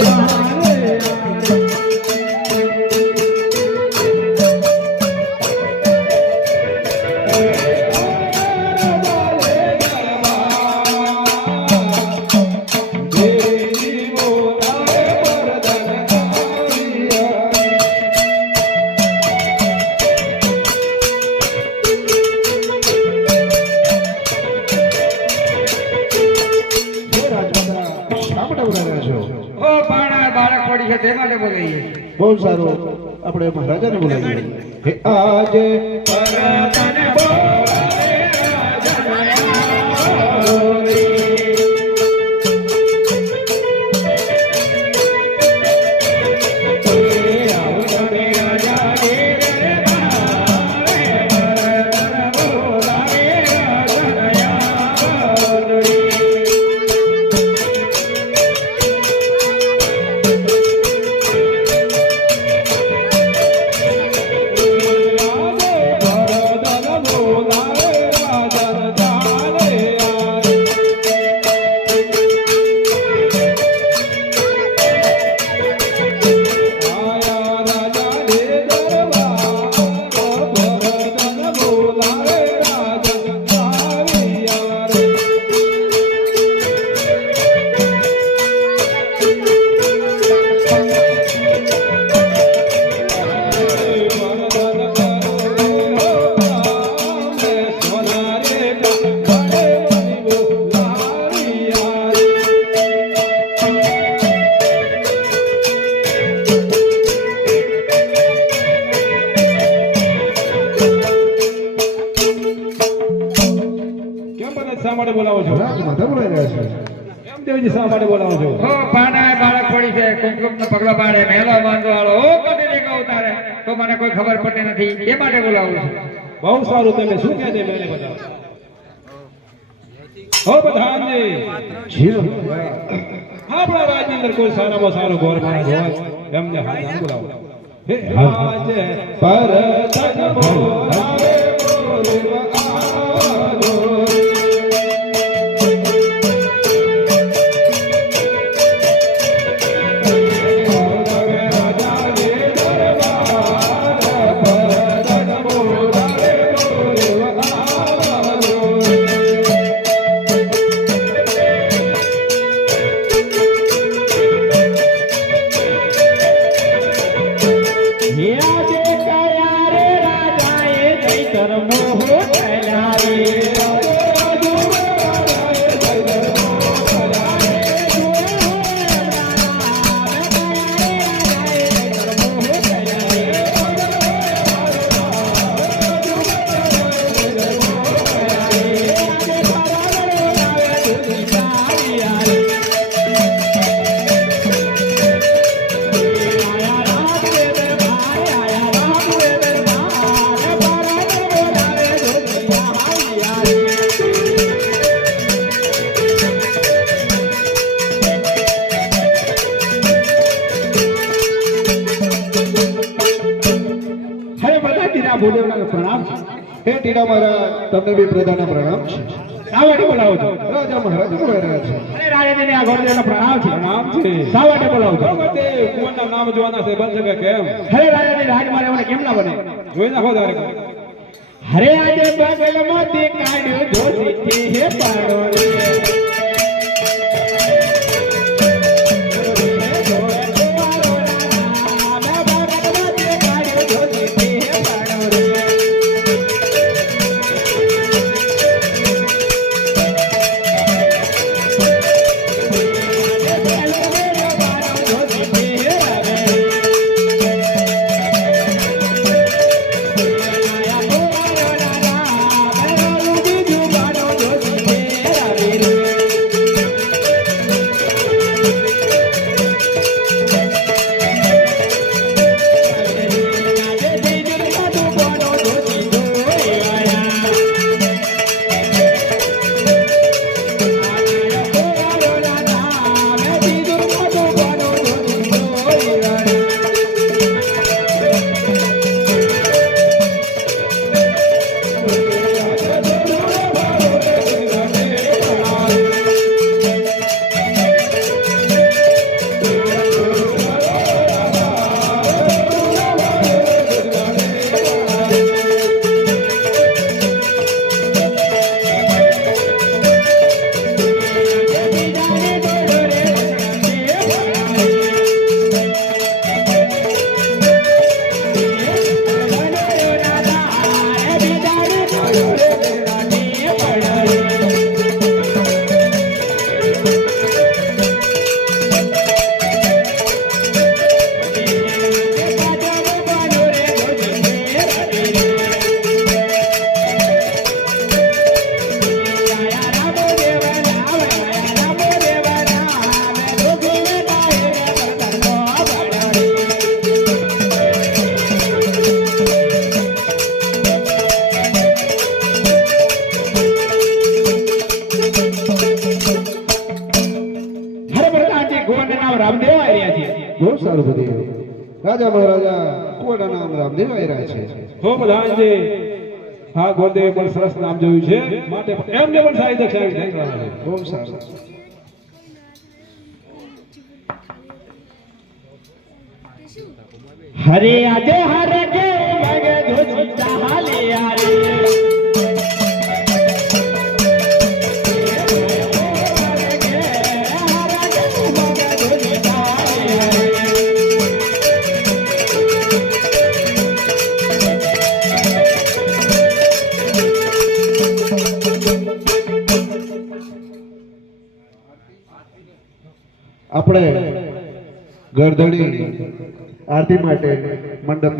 Yeah. છો? ઓ પાણા બાળક પડી છે તે માટે બોલાવીએ બહુ સારું. આપણે મહારાજાને બોલાવીએ. આજે કેમ શા માટે બોલાવો છો? રાજમાતા બોલાવી રહ્યા છે. એમ દેવજી શા માટે બોલાવો છો? ઓ પાણા બાળક પડી છે કુમકુમ ના પગલા પાડે મેલો બાંધો વાળો ઓ કદી લેખા ઉતારે તો મને કોઈ ખબર પડતી નથી. એ માટે બોલાવું છું. બહુ સારું તમે શું કહે છે મેને બધા? હો પ્રધાનજી જી આપણા રાજ્ય અંદર કોઈ સારામાં સારો ગોર માણસ હોય એમને હાથ બોલાવો. હે આજે પરતન ભૂદેવના પ્રણામ છે. હે ટીડા મારા તમને બી પ્રધાન પ્રણામ છે. સાવાટે માટે બોલાવો છો. રાજા મહારાજ છે. અરે રાજાજીને આ ગોરદેવનો પ્રણામ છે. નામ છે. સાવાટે માટે બોલાવું છો. ભગવતે કુંવરના નામ જોવાના છે બનશે શકે કેમ? હરે રાજાની રાજમારે મને કેમ ના બને? જોઈ નાખો તારે. હરે આજે બગલમાં તે કાઢ્યો જોશી હે પાડો રે? રામદેવ આવ્યા છે. બહુ સારું બધું. રાજા મહારાજા કુવાડા નામ રામદેવ આવ્યા છે. હો પ્રધાનજી હા ગોરદેવ પણ સરસ નામ જોયું છે. માટે એમને પણ સારી દક્ષા આવી બહુ સારું. હરે આજે હરે આપણે ગરધડી આરતી માટે મંડપ